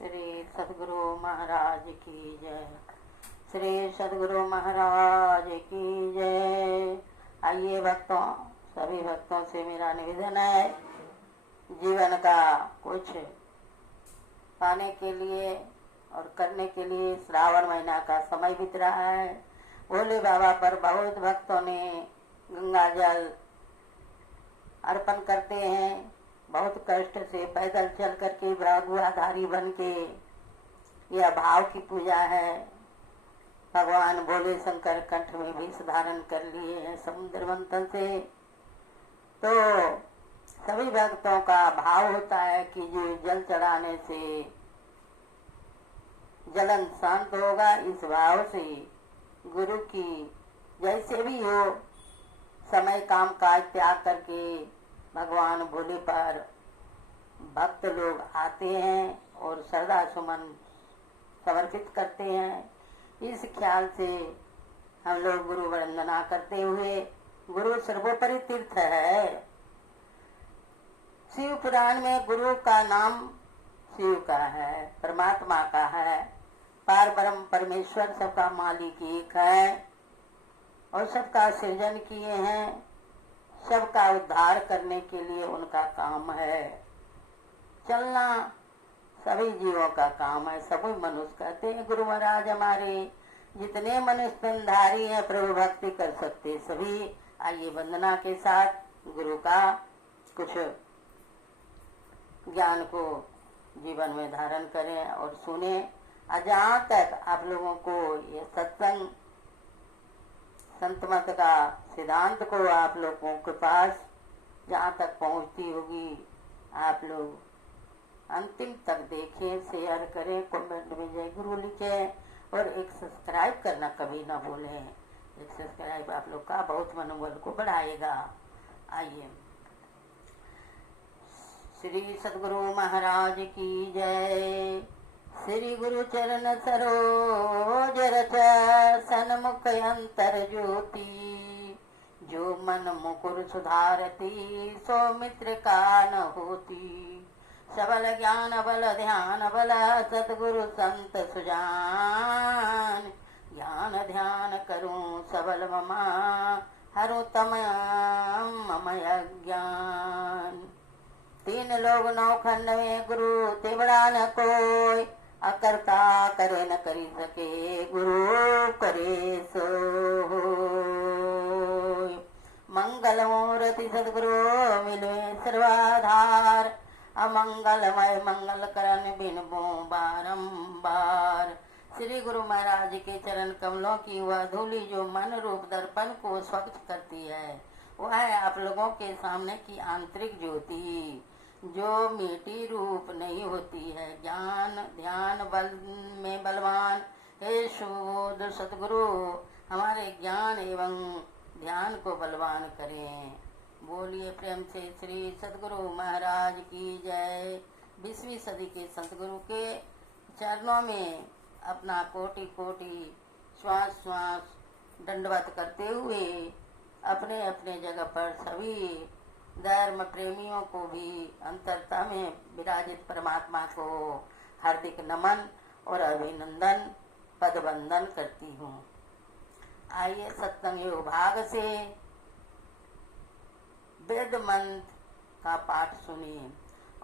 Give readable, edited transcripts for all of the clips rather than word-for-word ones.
श्री सद्गुरु महाराज की जय। श्री सद्गुरु महाराज की जय। आइए भक्तों, सभी भक्तों से मेरा निवेदन है, जीवन का कुछ पाने के लिए और करने के लिए श्रावण महीना का समय बीत रहा है। भोले बाबा पर बहुत भक्तों ने गंगा जल अर्पण करते हैं। बहुत कष्ट से पैदल चल करके भगवाधारी बन के, यह भाव की पूजा है। भगवान भोले शंकर कंठ में भी धारण कर लिए हैं समुद्र मंथन से। तो सभी भक्तों का भाव होता है कि जो जल चढ़ाने से जलन शांत होगा। इस भाव से गुरु की जैसे भी हो समय काम काज त्याग करके भगवान भोले पर भक्त लोग आते हैं और श्रद्धा सुमन समर्पित करते हैं। इस ख्याल से हम लोग गुरु वंदना करते हुए, गुरु सर्वोपरि तीर्थ है। शिव पुराण में गुरु का नाम शिव का है, परमात्मा का है। पार ब्रह्म परमेश्वर सबका मालिक एक है और सबका सृजन किए हैं। सबका उद्धार करने के लिए उनका काम है। चलना सभी जीवों का काम है। सभी मनुष्य कहते हैं गुरु महाराज हमारे जितने मनुष्य धारी हैं प्रभु भक्ति कर सकते सभी। आइए वंदना के साथ गुरु का कुछ ज्ञान को जीवन में धारण करें और सुने। जहाँ तक आप लोगों को ये सत्संग संत मत का सिद्धांत को आप लोगों के पास जहाँ तक पहुँचती होगी, आप लोग अंतिम तक देखें, शेयर करें, कमेंट में जय गुरु लिखें और एक सब्सक्राइब करना कभी ना भूलें। एक सब्सक्राइब आप लोग का बहुत मनोबल को बढ़ाएगा। आइए, श्री सद्गुरु महाराज की जय। श्री गुरु चरण सरोज रच सन्मुख अंतर ज्योति। जो मन मुकुर सुधारती सो मित्र का न होती। सबल ज्ञान बल ध्यान बल सतगुरु संत सुजान। ज्ञान ध्यान करूं सबल ममा हरु तम मम अज्ञान। तीन लोग नौ खंड में गुरु ते बड़ा न कोई। अकर्ता करे न करी सके गुरु करे सो होय। मंगल मूर्ति सद्गुरु मिले सर्वाधार। अमंगलमय मंगल करन बिनबो बारंबार। श्री गुरु महाराज के चरण कमलों की वह धूली जो मन रूप दर्पण को स्वच्छ करती है, वह है आप लोगों के सामने की आंतरिक ज्योति जो मीठी रूप नहीं होती है। ज्ञान ध्यान बल में बलवान हे शुद्ध सतगुरु हमारे ज्ञान एवं ध्यान को बलवान करें। बोलिए प्रेम से श्री सतगुरु महाराज की जय। 20वीं सदी के सतगुरु के चरणों में अपना कोटि कोटि श्वास श्वास दंडवत करते हुए अपने अपने जगह पर सभी धर्म प्रेमियों को भी अंतरता में विराजित परमात्मा को हार्दिक नमन और अभिनंदन पदवंदन करती हूँ। आइए सत्संग योग भाग से वेद मंत्र का पाठ सुनिए।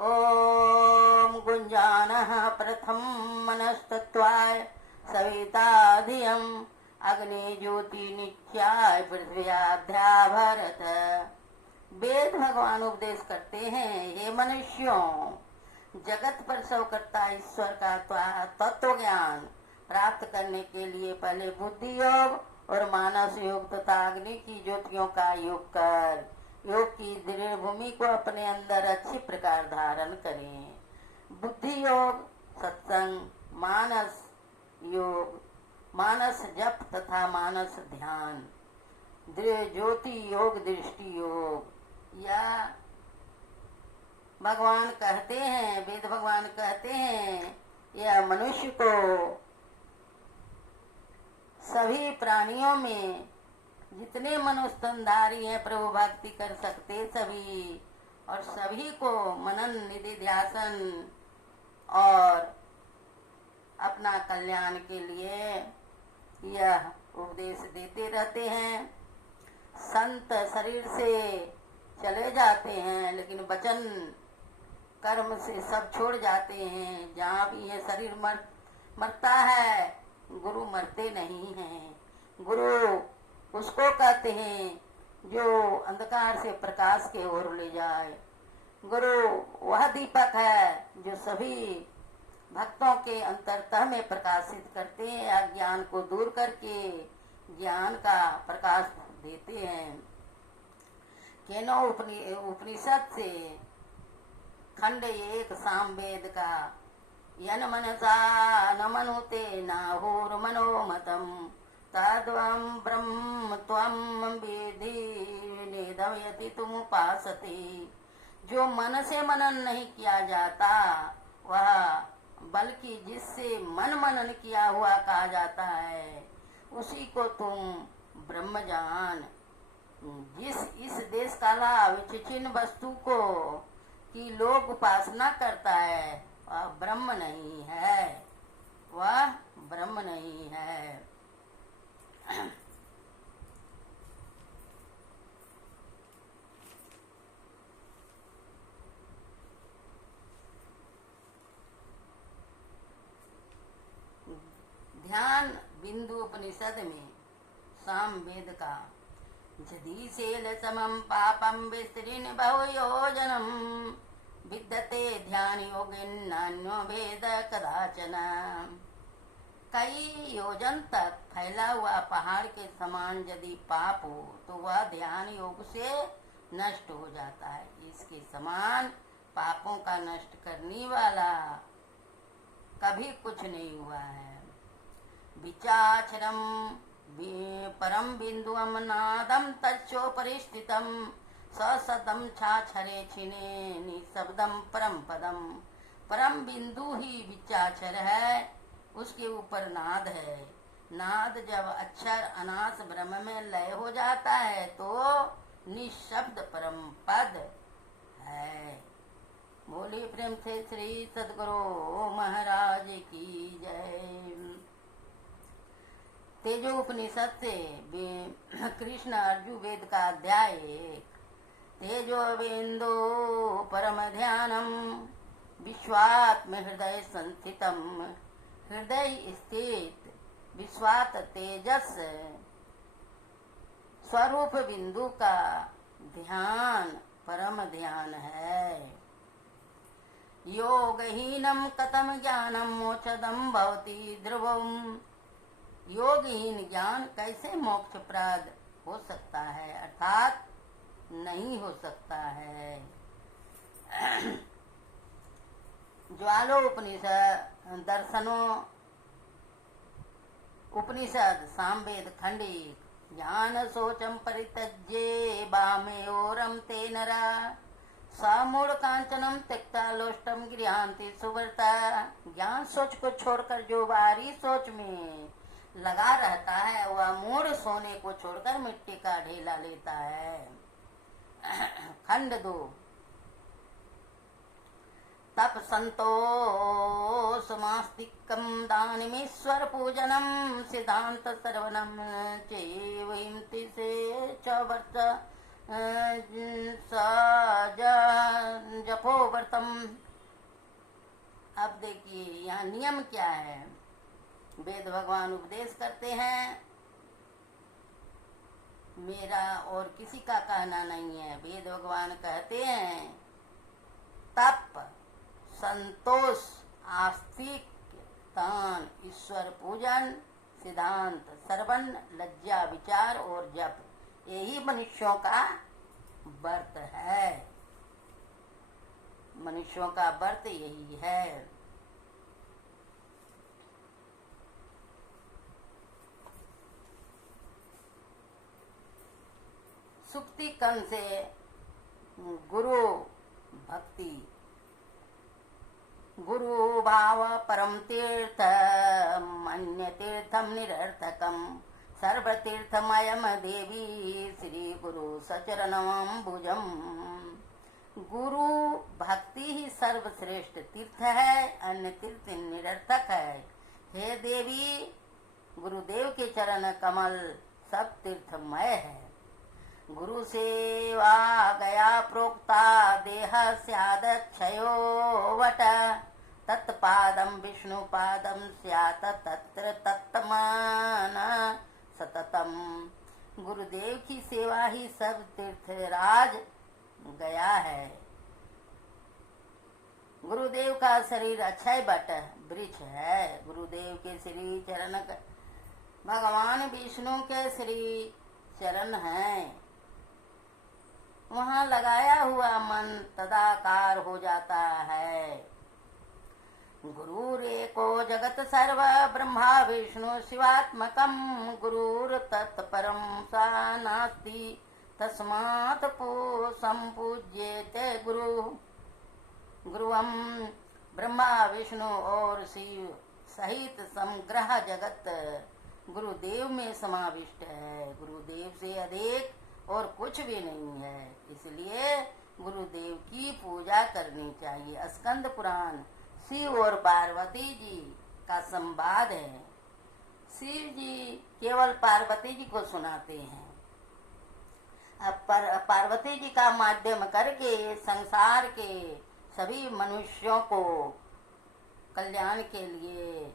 ओम गुंजानः प्रथम मनस्तत्वाय सविता धियम अग्नि ज्योति नित्याय पृथ्व्याध्या भरत। वेद भगवान उपदेश करते हैं, हे मनुष्यों, जगत पर सर्वकर्ता ईश्वर का तत्व ज्ञान प्राप्त करने के लिए पहले बुद्धि योग और मानस योग तथा अग्नि की ज्योतियों का योग कर योग की दृढ़ भूमि को अपने अंदर अच्छी प्रकार धारण करें। बुद्धि योग सत्संग, मानस योग मानस जप तथा मानस ध्यान, दृढ़ ज्योति योग दृष्टि योग। या भगवान कहते हैं, वेद भगवान कहते हैं, यह मनुष्य को सभी प्राणियों में जितने मनुष्य स्तनधारी हैं प्रभु भक्ति कर सकते सभी, और सभी को मनन निधि ध्यासन और अपना कल्याण के लिए यह उपदेश देते रहते हैं। संत शरीर से चले जाते हैं लेकिन वचन कर्म से सब छोड़ जाते हैं। जहाँ भी ये शरीर मरता है, गुरु मरते नहीं हैं। गुरु उसको कहते हैं जो अंधकार से प्रकाश के ओर ले जाए। गुरु वह दीपक है जो सभी भक्तों के अंतरतः में प्रकाशित करते हैं, अज्ञान को दूर करके ज्ञान का प्रकाश देते हैं। केनो उपनिषद से खंड 1 सामवेद का यन मनसा न मनुते नाहुर मनोमतम तद्वं ब्रह्म त्वं वेदि निधवयति तुम उपासते। जो मन से मनन नहीं किया जाता वह, बल्कि जिससे मनन किया हुआ कहा जाता है, उसी को तुम ब्रह्म जान। जिस इस देश काला विचिन्न वस्तु को कि लोग उपासना करता है वह ब्रह्म नहीं है, वह ब्रह्म नहीं है। ध्यान बिंदु उपनिषद में सामवेद का यदि शैल समम पापम विस्तृण बहुयोजनम विद्यते ध्यान योगिन्नान्यो भेद कदाचन। कई योजन तक फैला हुआ पहाड़ के समान यदि पाप हो तो वह ध्यान योग से नष्ट हो जाता है। इसके समान पापों का नष्ट करने वाला कभी कुछ नहीं हुआ है। विचाक्षरम परम बिंदुअम नादम तच्चोपरि स्थितम ससदम छाछरे छिने निशब्दम परम पदम। परम बिंदु ही विचाक्षर है, उसके ऊपर नाद है। नाद जब अक्षर अनास ब्रह्म में लय हो जाता है तो निशब्द परम पद है। बोले प्रेम से श्री सद्गुरु महाराज की जय। तेजो उपनिषद से कृष्ण अर्जुन वेद का अध्याय 1। तेजो बिंदु परम ध्यानम विश्वात्म हृदय संस्थितम। हृदय स्थित विश्वात तेजस स्वरूप बिंदु का ध्यान परम ध्यान है। योगहीनम कथम ज्ञानम मोक्षदम भवति ध्रुवम। योगहीन ज्ञान कैसे मोक्षप्रद हो सकता है, अर्थात नहीं हो सकता है। ज्वालो उपनिषद दर्शनो उपनिषद सामवेद खंड 1। ज्ञान सोचम परित्यज्ये वामयोरम ते नरा सामूढ़ कांचनम त्यक्ता लोष्टम गृहांति सुव्रता। ज्ञान सोच को छोड़कर जो बाहरी सोच में लगा रहता है वह मूढ़ सोने को छोड़कर मिट्टी का ढेला लेता है। खंड 2 तप संतोष मास्तिकम दानमीश्वर पूजनम सिद्धांत सर्वनम चेवंति से चवर्त जपो व्रतम। अब देखिए यहाँ नियम क्या है। वेद भगवान उपदेश करते हैं, मेरा और किसी का कहना नहीं है। वेद भगवान कहते हैं तप संतोष आस्तिक दान ईश्वर पूजन सिद्धांत श्रवण लज्जा विचार और जप, यही मनुष्यों का व्रत है। मनुष्यों का व्रत यही है। सुक्ति कर्ण से गुरु भक्ति। गुरु भाव परम तीर्थ अन्य तीर्थम निरर्थकम सर्वतीर्थमयम देवी श्री गुरु सचरणमंबुजम। गुरु भक्ति ही सर्वश्रेष्ठ तीर्थ है, अन्य तीर्थ निरर्थक है। हे देवी, गुरुदेव के चरण कमल सब तीर्थमय है। गुरु सेवा गया प्रोक्ता देह स्याद क्षयो वट, तत्पादम विष्णु पादम स्यात तत्र तत्मान सततम। गुरुदेव की सेवा ही सब तीर्थराज गया है। गुरुदेव का शरीर अक्षय बट वृक्ष है। गुरुदेव के श्री चरण भगवान विष्णु के श्री चरण हैं। वहाँ लगाया हुआ मन तदाकार हो जाता है। गुरुरेको जगत सर्व ब्रह्मा विष्णु शिवात्मकम, गुरुर तत्परम सा नास्ति तस्मात् संपूज्येते गुरु। गुरुवम ब्रह्मा विष्णु और शिव सहित समग्र जगत गुरुदेव में समाविष्ट है। गुरुदेव से अधिक और कुछ भी नहीं है, इसलिए गुरुदेव की पूजा करनी चाहिए। स्कंद पुराण शिव और पार्वती जी का संवाद है। शिव जी केवल पार्वती जी को सुनाते हैं। अब पार्वती जी का माध्यम करके संसार के सभी मनुष्यों को कल्याण के लिए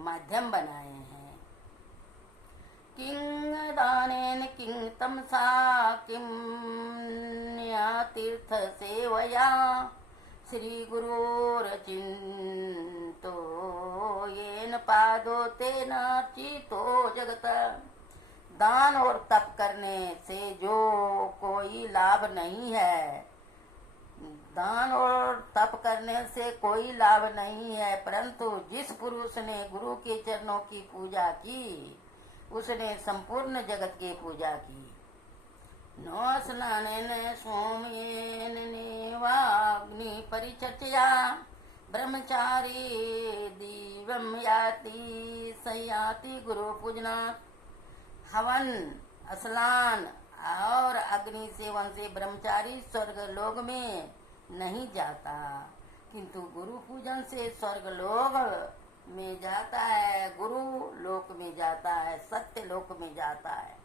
माध्यम बनाए हैं। किंग दानेन किंग तमसा किं तीर्थ सेवया, श्री गुरुर चिंतो येन पादो तेन अर्चितो जगत। दान और तप करने से जो कोई लाभ नहीं है, दान और तप करने से कोई लाभ नहीं है, परंतु जिस पुरुष ने गुरु के चरणों की पूजा की उसने संपूर्ण जगत की पूजा की। नो स्नानेन सोमेन नेवाग्नि परिचर्या, ब्रह्मचारी दीवम याति सयाति गुरु पूजना। हवन, स्नान और अग्नि सेवन से ब्रह्मचारी स्वर्ग लोक में नहीं जाता, किंतु गुरु पूजन से स्वर्ग लोक में जाता है, गुरु लोक में जाता है, सत्य लोक में जाता है।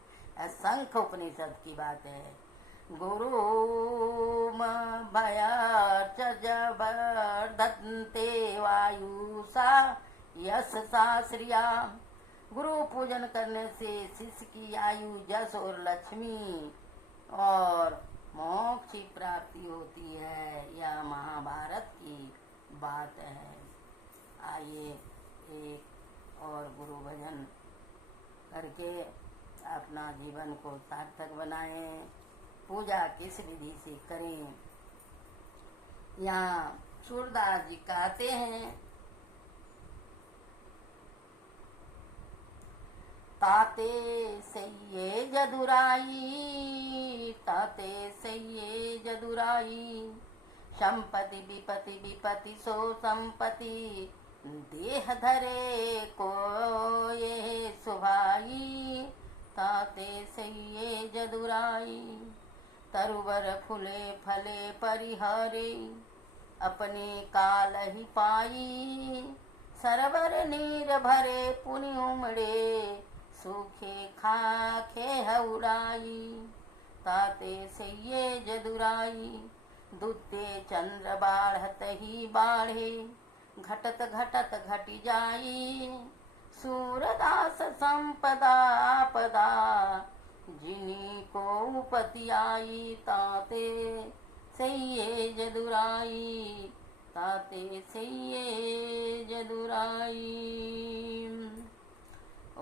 शंख उपनिषद की बात है। गुरु भयार्च जबर्धन्ते वायुसा यश शास्त्रिया। गुरु पूजन करने से शिष्य की आयु, यश और लक्ष्मी और मोक्ष की प्राप्ति होती है। यह महाभारत की बात है। आइए एक और गुरु भजन करके अपना जीवन को सार्थक बनाएं। पूजा किस विधि से करें, यहाँ सूरदास जी कहते हैं, ताते सैये जदुराई, ताते सैये जदुराई, संपत्ति विपति विपति सो संपत्ति, देह धरे को ये सुभाई, ताते सैये जदुराई। तरुवर फूले फले परिहरे, अपने काल ही पाई, सरवर नीर भरे पुनि उमड़े, सूखे खाखे हउड़ाई, ताते सैये जदुराई। दूते चंद्र बाढ़त ही बाढ़े, घटत घटत घटी जाई, सूरदास संपदा आपदा, जिनी को उपति आई, ताते सैये जदुराई, ताते सैये जदुराई। ओ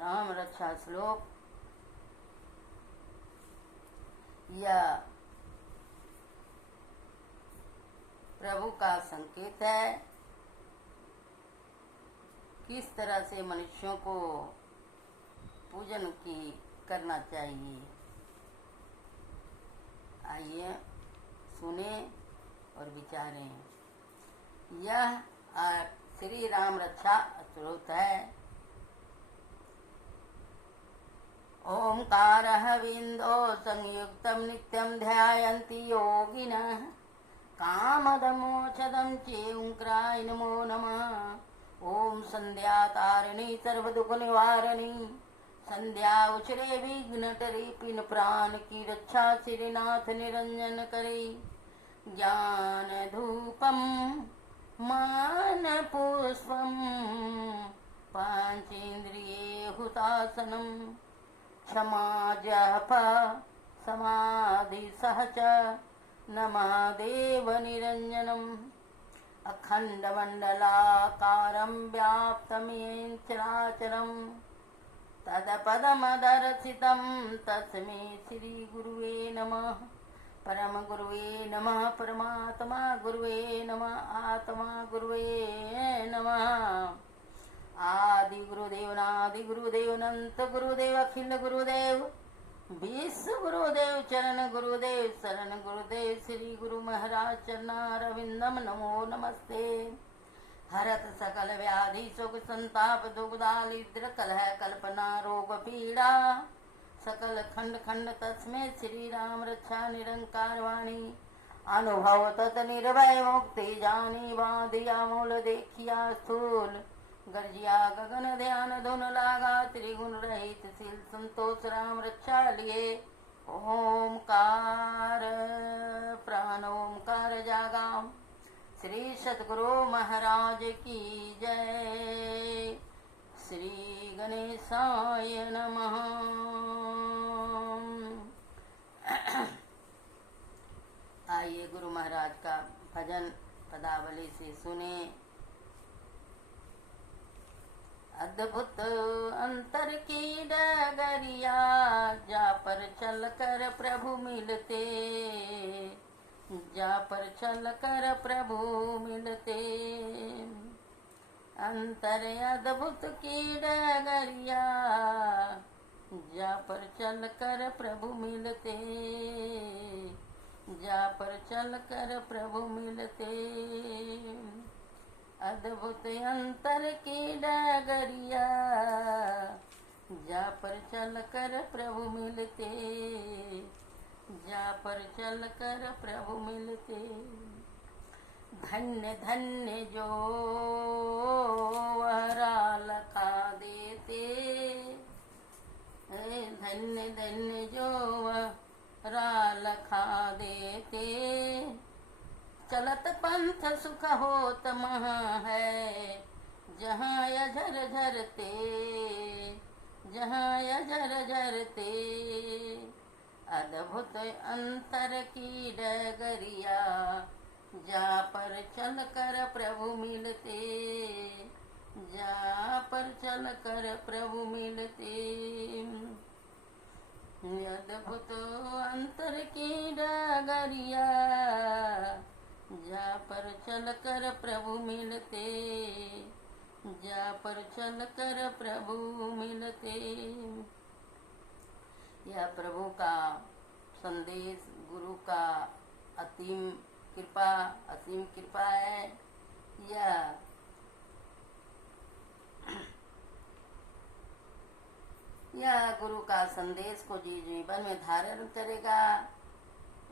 राम रक्षा श्लोक। यह प्रभु का संकेत है, किस तरह से मनुष्यों को पूजन की करना चाहिए। आइए सुने और विचारें। यह श्री राम रक्षा स्तोत्र है। ओंकारः विंदो संयुक्तं नित्यं ध्यायन्ति योगिनः, कामदमोक्षदं चेंक्राय नमो नमः। ओम संध्या तारिणी सर्व दुख निवारणी, संध्या उचरे विघ्न टरे, पिन प्राण की रक्षा श्रीनाथ निरंजन करे। ज्ञान धूपम मान पुष्पम पंचेन्द्रिये हुतासनम, क्षमा जप समाधि सहच नमः देव निरंजनम। अखंड मंडलाकारं व्याप्तमेन चराचरं, तदपदमदर्शितं तस्मै श्री गुरुवे नमः। परम गुरुवे नमः, परमात्मा गुरुवे नमः, आत्मा गुरुवे नमः। आदि गुरुदेव नादि गुरुदेव अनंत गुरुदेव अखिल गुरुदेव, विश्व गुरुदेव चरण गुरुदेव शरण गुरुदेव, श्री गुरु महाराज चरणारविंदम नमो नमस्ते। हरत सकल व्याधि सुख संताप दुख दारिद्र कलह कल्पना रोग पीड़ा, सकल खंड खंड तस्मै श्री राम रक्षा निरंकार वाणी। अनुभव तत निर्भय मुक्ति जानी, बांधिया मूल देखिया स्थूल, गर्जिया गगन ध्यान धुन लागा, त्रिगुण रहित शील संतोष राम रक्षा लिए। ओमकार प्राण ओमकार जागा, श्री सतगुरु महाराज की जय। श्री गणेशाय नमः। आइए गुरु महाराज का भजन पदावली से सुने। अद्भुत अंतर की डगरिया, जा पर चल कर प्रभु मिलते, जा पर चल कर प्रभु मिलते। अंतर अद्भुत की डगरिया, जा पर चल कर प्रभु मिलते, जा पर चल कर प्रभु मिलते। अद्भुत अंतर की डगरिया, जा पर चल कर प्रभु मिलते, जा पर चल कर प्रभु मिलते। धन्य धन्य जो वरा लखा देते, धन्य धन्य जो वरा लखा देते। चलत पंथ सुख होत महा है, जहाँ यझर झरते, जहाँ यझर झरते। अद्भुत अंतर की डगरिया, जा पर चल कर प्रभु मिलते, जा पर चल कर प्रभु मिलते। अद्भुत अंतर की डगरिया, जा पर चल कर प्रभु मिलते, जा पर चल कर प्रभु मिलते। यह प्रभु का संदेश, गुरु का असीम कृपा है। यह गुरु का संदेश को जिस जीवन में धारण करेगा,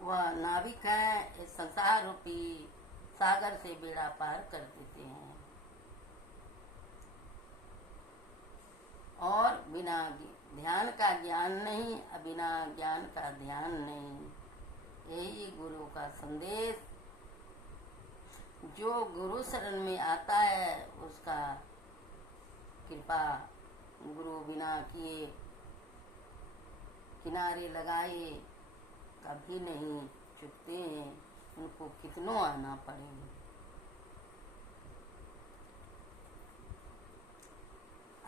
वह नाविक है, इस संसार रूपी सागर से बेड़ा पार कर देते हैं। और बिना ध्यान का ज्ञान नहीं, बिना ज्ञान का ध्यान नहीं। यही गुरु का संदेश। जो गुरु शरण में आता है, उसका कृपा गुरु बिना किए किनारे लगाए कभी नहीं चुकते हैं, उनको कितनों आना पड़े।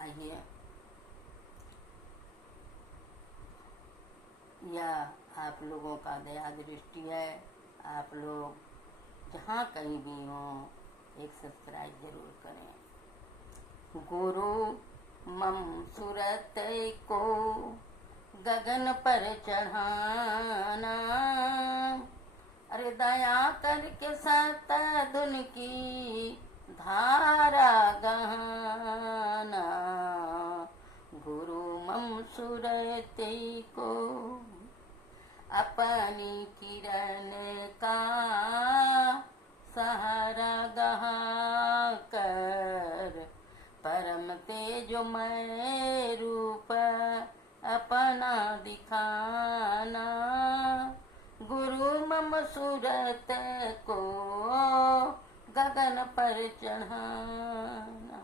आइए, यह आप लोगों का दया दृष्टि है। आप लोग जहाँ कहीं भी हो, एक सब्सक्राइब जरूर करें। गुरु मम सूरत को गगन पर चढ़ाना, अरे दया करके सतदुन की धारा गहाना। गुरु मम सूरत को अपनी किरण का सहारा गहा कर, परम तेजोमय रूप अपना दिखाना, गुरु मम सूरत को गगन पर चढ़ाना।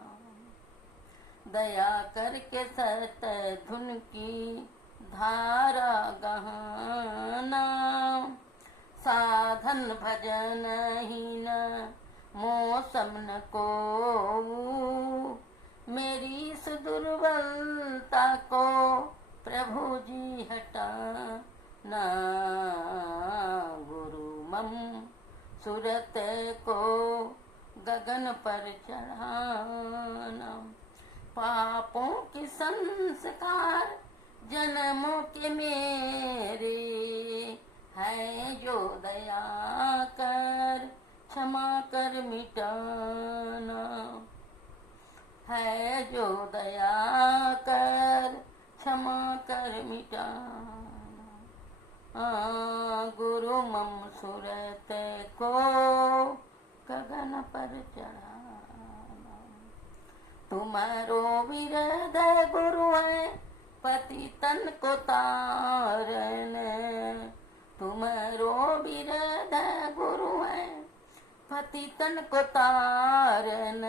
दया करके सत धुन की धारा गहाना, साधन भजन हीन मौसम न को, मेरी इस दुर्बलता को प्रभु जी हटाना, गुरु मम सूरत को गगन पर चढ़ाना। पापों के संस्कार जन्मों के मेरे हैं जो दया कर क्षमा कर मिटाना, है जो दया कर क्षमा कर मिटाना, गुरु मम सूरत को गगन पर चढ़ाना। तुम्हारो विरद गुरु है पति तन को तारन, तुम्हारो विरद गुरु है पति तन को तारन,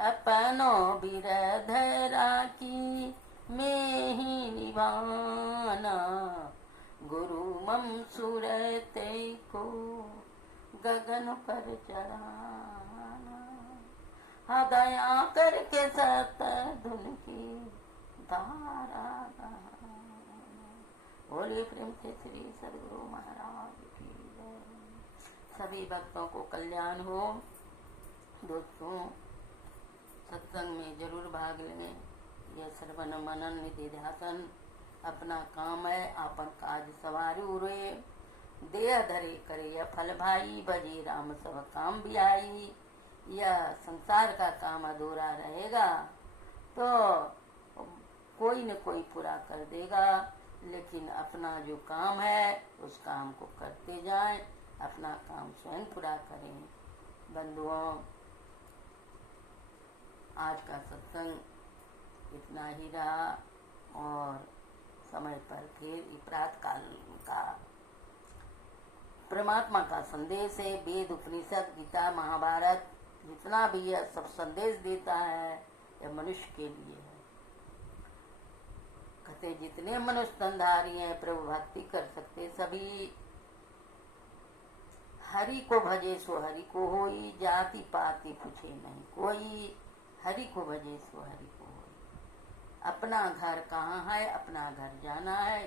अपनो विरध राखी में ही निभाना, गुरु मम सूरत को गगन पर चढ़ाना। दया करके सत धुन की धारा गहाना। बोलिए प्रेम से श्री सद्गुरु महाराज की जय। सभी भक्तों को कल्याण हो। दोस्तों, सत्संग में जरूर भाग लें। यह श्रवण मनन निधि ध्यान अपना काम है। आपन काज सवारू रे, देह धरे करे यह फल भाई, बजी राम सब काम भी आई। यह संसार का काम अधूरा रहेगा तो कोई न कोई पूरा कर देगा, लेकिन अपना जो काम है उस काम को करते जाएं, अपना काम स्वयं पूरा करें। बंधुओं, आज का सत्संग इतना ही रहा और समय पर फिर प्रातः काल का परमात्मा का संदेश है। वेद, उपनिषद, गीता, महाभारत जितना भी यह सब संदेश देता है यह मनुष्य के लिए है। कहते जितने मनुष्य तनधारी हैं प्रभु भक्ति कर सकते, सभी हरि को भजे सो हरि को होई, जाति पाति पूछे नहीं कोई, हरि को भजे सो हरि को होई। अपना घर कहाँ है, अपना घर जाना है,